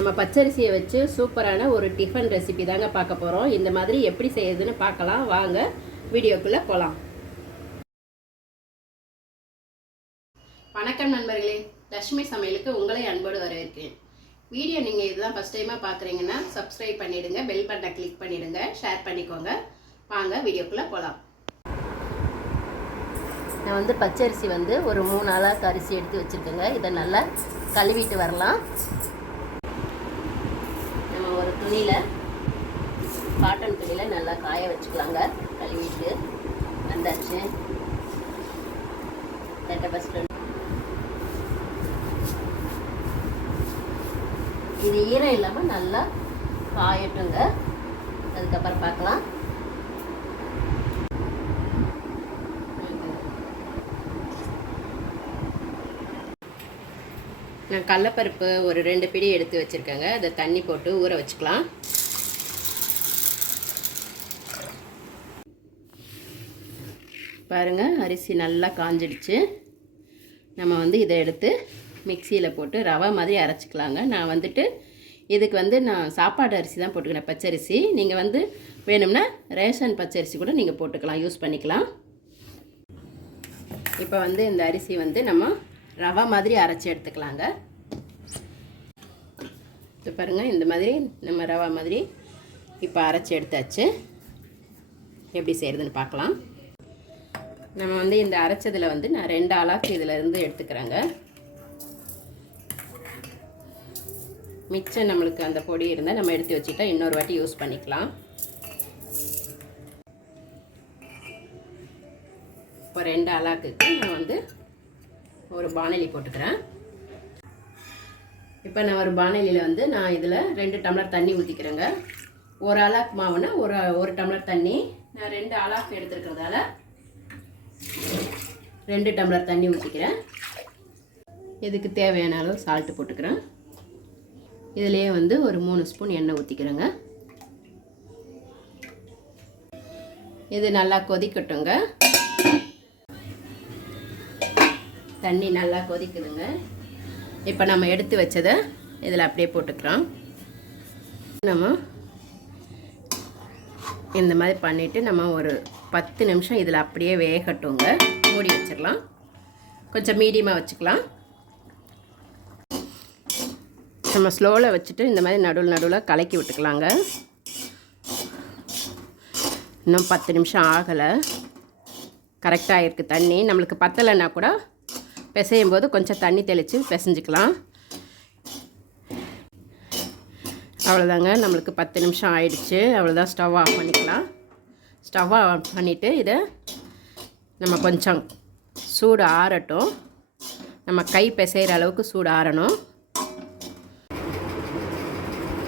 நம்ம பச்சரிசியை வச்சு சூப்பரான ஒரு டிஃபன் ரெசிபி தாங்க பார்க்க போகிறோம். இந்த மாதிரி எப்படி செய்யுதுன்னு பார்க்கலாம். வாங்க வீடியோக்குள்ளே போகலாம். வணக்கம் நண்பர்களே, லட்சுமி சமையலுக்கு உங்களை அன்போடு வரவேற்கிறேன். வீடியோ நீங்கள் இதுதான் ஃபஸ்ட் டைமாக பார்க்குறீங்கன்னா சப்ஸ்கிரைப் பண்ணிவிடுங்க, பெல் பட்டனை கிளிக் பண்ணிவிடுங்க, ஷேர் பண்ணிக்கோங்க. வாங்க வீடியோக்குள்ளே போகலாம். நான் பச்சரிசி ஒரு 3 அளவுக்கு அரிசி எடுத்து வச்சுருக்கேங்க. இதை நல்லா கழுவிட்டு வரலாம். நம்ம ஒரு துணியில், காட்டன் துணியில் நல்லா காய வச்சுக்கலாங்க. கழுவிட்டு வந்தாச்சு. ஃபஸ்ட்டு இது ஈரம் இல்லாமல் நல்லா காயட்டுங்க. அதுக்கப்புறம் பார்க்கலாம். நான் கடலைப்பருப்பு ஒரு 2 பிடி எடுத்து வச்சுருக்கேங்க. அதை தண்ணி போட்டு ஊற வச்சுக்கலாம். பாருங்கள், அரிசி நல்லா காஞ்சிடுச்சு. நம்ம இதை எடுத்து மிக்சியில் போட்டு ரவை மாதிரி அரைச்சிக்கலாங்க. நான் இதுக்கு நான் சாப்பாடு அரிசி தான் போட்டுக்கிறேன், பச்சரிசி. நீங்கள் வேணும்னா ரேஷன் பச்சரிசி கூட நீங்கள் போட்டுக்கலாம், யூஸ் பண்ணிக்கலாம். இப்போ இந்த அரிசி நம்ம ரவை மாதிரி அரைச்சி எடுத்துக்கலாங்க. இது பாருங்கள், இந்த மாதிரி நம்ம ரவை மாதிரி இப்போ அரைச்சி எடுத்தாச்சு. எப்படி செய்கிறதுன்னு பார்க்கலாம். நம்ம இந்த அரைச்சதில் நான் 2 அளவுக்கு இதிலேருந்து எடுத்துக்கிறேங்க. மிச்சம் நம்மளுக்கு அந்த பொடி இருந்தால் நம்ம எடுத்து வச்சுட்டா இன்னொரு வாட்டி யூஸ் பண்ணிக்கலாம். இப்போ 2 அளவுக்கு நான் ஒரு பானலி போட்டுக்கிறேன். இப்போ நான் ஒரு பானலியில் நான் இதில் 2 டம்ளர் தண்ணி ஊற்றிக்கிறேங்க. ஒரு அளவுக்கு மாவுனா ஒரு டம்ளர் தண்ணி. நான் 2 அளவுக்கு எடுத்துருக்கிறதால 2 டம்ளர் தண்ணி ஊற்றிக்கிறேன். இதுக்கு தேவையான அளவு சால்ட்டு போட்டுக்கிறேன். இதிலேயே ஒரு 3 ஸ்பூன் எண்ணெய் ஊற்றிக்கிறேங்க. இது நல்லா கொதிக்கட்டுங்க. தண்ணி நல்லா கொதிக்குதுங்க. இப்போ நம்ம எடுத்து வச்சதை இதில் அப்படியே போட்டுக்கிறோம். நம்ம இந்த மாதிரி பண்ணிவிட்டு நம்ம ஒரு 10 நிமிஷம் இதில் அப்படியே வேகட்டுங்க. மூடி வச்சிடலாம். கொஞ்சம் மீடியமாக வச்சுக்கலாம். நம்ம ஸ்லோவில் வச்சுட்டு இந்த மாதிரி நடுவில் கலக்கி விட்டுக்கலாங்க. இன்னும் 10 நிமிஷம் ஆகலை, கரெக்டாக இருக்குது தண்ணி. நம்மளுக்கு பத்தலைன்னா கூட பிசையும் போது கொஞ்சம் தண்ணி தெளித்து பிசைஞ்சிக்கலாம். அவ்வளோதாங்க, நம்மளுக்கு 10 நிமிஷம் ஆயிடுச்சு. அவ்வளோதான், ஸ்டவ் ஆஃப் பண்ணிக்கலாம். ஸ்டவ் ஆஃப் பண்ணிவிட்டு இதை நம்ம கொஞ்சம் சூடு ஆறட்டும். நம்ம கை பிசைகிற அளவுக்கு சூடு ஆறணும்.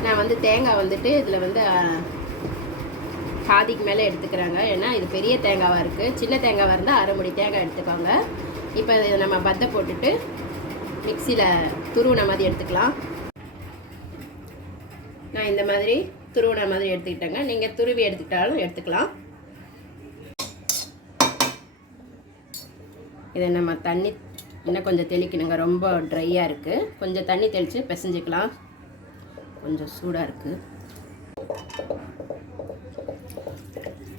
நான் தேங்காய் இதில் பாதிக்கு மேலே எடுத்துக்கிறாங்க. ஏன்னா இது பெரிய தேங்காவாக இருக்குது. சின்ன தேங்காவாக இருந்தால் அரை முடி தேங்காய் எடுத்துக்கோங்க. இப்போ இதை நம்ம பத்தை போட்டுட்டு மிக்சியில் துருவின மாதிரி எடுத்துக்கலாம். நான் இந்த மாதிரி துருவின மாதிரி எடுத்துக்கிட்டேங்க. நீங்கள் துருவி எடுத்துக்கிட்டாலும் எடுத்துக்கலாம். இதை நம்ம தண்ணி இன்னும் கொஞ்சம் தெளிக்கணுங்க. ரொம்ப ட்ரையாக இருக்குது. கொஞ்சம் தண்ணி தெளித்து பிசைஞ்சிக்கலாம். கொஞ்சம் சூடாக இருக்குது.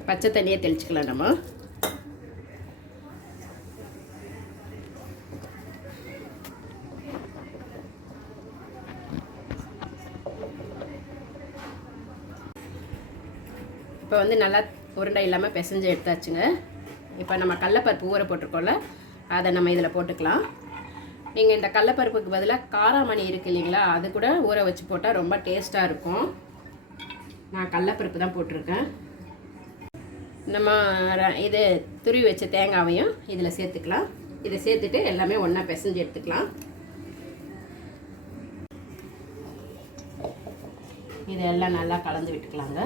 பச்சை தண்ணியை தெளிச்சுக்கலாம். நம்ம இப்போ நல்லா உருண்டை இல்லாமல் பிசைஞ்சு எடுத்தாச்சுங்க. இப்போ நம்ம கடலைப்பருப்பு ஊற போட்டிருக்கோம்ல, அதை நம்ம இதில் போட்டுக்கலாம். நீங்கள் இந்த கடலைப்பருப்புக்கு பதிலாக காராமணி இருக்குது இல்லைங்களா, அது கூட ஊற வச்சு போட்டால் ரொம்ப டேஸ்ட்டாக இருக்கும். நான் கடலைப்பருப்பு தான் போட்டிருக்கேன். நம்ம இது துருவி வச்ச தேங்காவையும் இதில் சேர்த்துக்கலாம். இதை சேர்த்துட்டு எல்லாமே ஒன்றா பிசைஞ்சு எடுத்துக்கலாம். இதெல்லாம் நல்லா கலந்து விட்டுக்கலாங்க.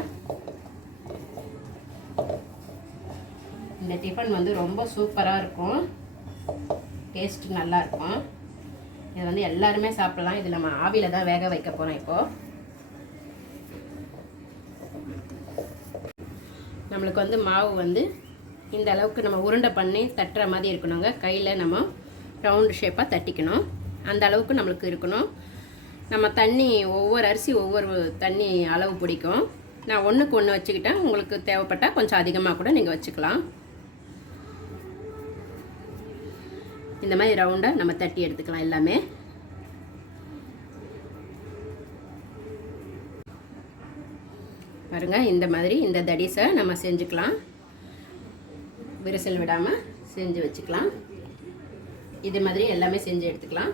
இந்த டிஃபன் ரொம்ப சூப்பராக இருக்கும். டேஸ்ட்டு நல்லாயிருக்கும். இதை எல்லாருமே சாப்பிடலாம். இது நம்ம ஆவியில் தான் வேக வைக்க போகிறோம். இப்போது நம்மளுக்கு மாவு இந்த அளவுக்கு நம்ம உருண்டை பண்ணி தட்டுற மாதிரி இருக்கணுங்க. கையில் நம்ம ரவுண்டு ஷேப்பாக தட்டிக்கணும். அந்த அளவுக்கு நம்மளுக்கு இருக்கணும். நம்ம தண்ணி ஒவ்வொரு அரிசி ஒவ்வொரு தண்ணி அளவு பிடிக்கும். நான் ஒன்றுக்கு ஒன்று வச்சுக்கிட்டேன். உங்களுக்கு தேவைப்பட்டால் கொஞ்சம் அதிகமாக கூட நீங்கள் வச்சுக்கலாம். இந்த மாதிரி ரவுண்டாக நம்ம தட்டி எடுத்துக்கலாம் எல்லாமே. பாருங்கள், இந்த மாதிரி இந்த தடிசை நம்ம செஞ்சுக்கலாம். விரிசல் விடாமல் செஞ்சு வச்சுக்கலாம். இது மாதிரி எல்லாமே செஞ்சு எடுத்துக்கலாம்.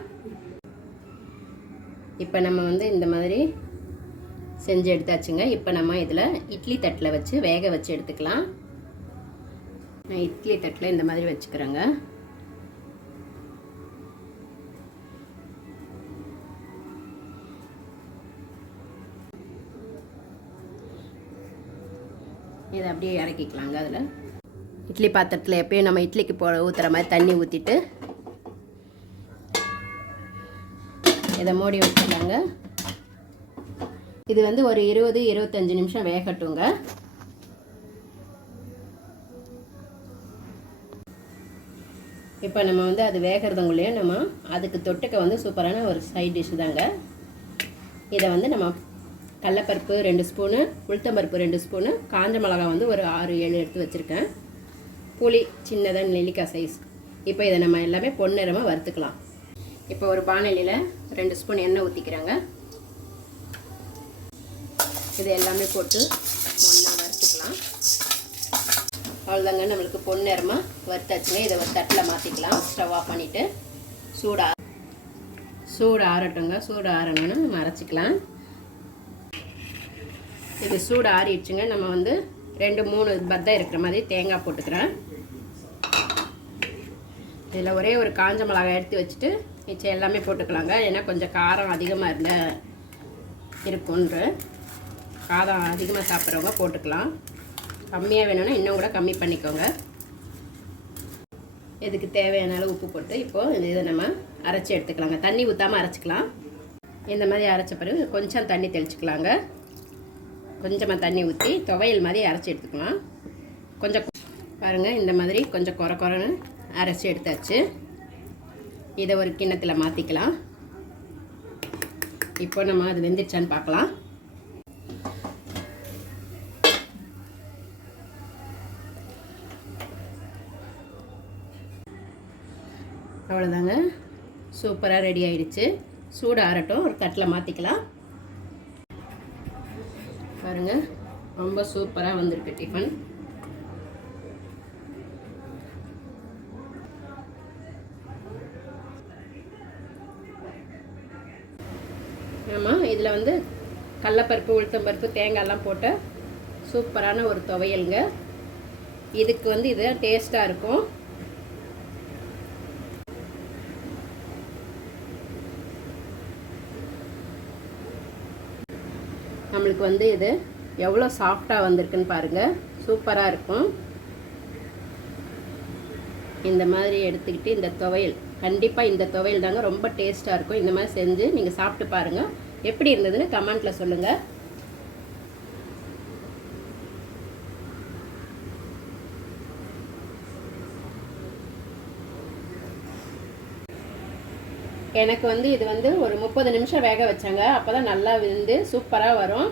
இப்போ நம்ம வந்து இந்த மாதிரி செஞ்சு எடுத்தாச்சுங்க. இப்போ நம்ம இதில் இட்லி தட்டில் வச்சு வேக வச்சு எடுத்துக்கலாம். நான் இட்லி தட்டில் இந்த மாதிரி வச்சுக்கிறேங்க. இதை அப்படியே இறக்கிக்கலாங்க. அதில் இட்லி பாத்திரத்தில் எப்பயும் நம்ம இட்லிக்கு ஊற்றுற மாதிரி தண்ணி ஊற்றிட்டு இதை மூடி வச்சுக்கலாங்க. இது வந்து ஒரு 20-25 நிமிஷம் வேகட்டுங்க. இப்போ நம்ம வந்து அது வேகிறதுக்குள்ளேயே நம்ம அதுக்கு தொட்டுக்க வந்து சூப்பரான ஒரு சைட் டிஷ் தாங்க. இதை வந்து நம்ம கடலைப்பருப்பு 2 ஸ்பூனு, உளுத்தம்பருப்பு 2 ஸ்பூனு, காஞ்ச மிளகாய் வந்து ஒரு 6-7 எடுத்து வச்சுருக்கேன், புளி சின்னதாக நெல்லிக்காய் சைஸ். இப்போ இதை நம்ம எல்லாமே பொன்னிறமாக வறுத்துக்கலாம். இப்போ ஒரு பானையில் 2 ஸ்பூன் எண்ணெய் ஊற்றிக்கிறாங்க. இது எல்லாமே போட்டு ஒன்றா வறுத்துக்கலாம். அவ்வளோதாங்க, நம்மளுக்கு பொன்னிறமாக வறுத்தாச்சுங்க. இதை ஒரு தட்டில் மாற்றிக்கலாம். ஸ்டவ் ஆஃப் பண்ணிவிட்டு சூடு ஆறட்டுங்க. சூடு ஆறணும்னு நம்ம அரைச்சிக்கலாம். இது சூடு ஆறிடுச்சுங்க. நம்ம வந்து 2-3 பத்தை இருக்கிற மாதிரி தேங்காய் போட்டுக்கிறேன். இதில் ஒரே ஒரு காஞ்ச மிளகாய் எடுத்து வச்சுட்டு மிச்சம் எல்லாமே போட்டுக்கலாங்க. ஏன்னா கொஞ்சம் காரம் அதிகமாக இருந்தால் இருக்குன்ற காரம் அதிகமாக சாப்பிட்றவங்க போட்டுக்கலாம். கம்மியாக வேணும்னா இன்னும் கூட கம்மி பண்ணிக்கோங்க. இதுக்கு தேவையான அளவு உப்பு போட்டு இப்போது இதை நம்ம அரைச்சி எடுத்துக்கலாங்க. தண்ணி ஊற்றாமல் அரைச்சிக்கலாம். இந்த மாதிரி அரைச்ச பிறகு கொஞ்சம் தண்ணி தெளிச்சுக்கலாங்க. கொஞ்சமாக தண்ணி ஊற்றி துவையல் மாதிரி அரைச்சி எடுத்துக்கலாம். கொஞ்சம் பாருங்கள், இந்த மாதிரி கொஞ்சம் குறைன்னு அரைச்சி எடுத்தாச்சு. இதை ஒரு கிண்ணத்தில் மாற்றிக்கலாம். இப்போ நம்ம அது வெந்துடுச்சான்னு பார்க்கலாம். அவ்வளோதாங்க, சூப்பராக ரெடி ஆகிடுச்சு. சூடு ஆறட்டும், ஒரு தட்டில் மாற்றிக்கலாம். பாருங்கள், ரொம்ப சூப்பராக வந்திருக்கு டிஃபன். ஆமாம், இதில் வந்து கடலைப்பருப்பு, உளுத்தம்பருப்பு, தேங்காயெல்லாம் போட்ட சூப்பரான ஒரு துவையலுங்க. இதுக்கு வந்து இது டேஸ்ட்டாக இருக்கும். நம்மளுக்கு வந்து இது எவ்வளோ சாஃப்டாக வந்திருக்குன்னு பாருங்கள். சூப்பராக இருக்கும். இந்த மாதிரி எடுத்துக்கிட்டு இந்த துவையல், கண்டிப்பாக இந்த துவையல் தாங்க ரொம்ப டேஸ்ட்டாக இருக்கும். இந்த மாதிரி செஞ்சு நீங்கள் சாப்பிட்டு பாருங்கள். எப்படி இருந்ததுன்னு கமெண்ட்டில் சொல்லுங்கள். எனக்கு வந்து இது வந்து ஒரு 30 நிமிஷம் வேக வச்சாங்க. அப்போ தான் நல்லா வெந்து சூப்பராக வரும்.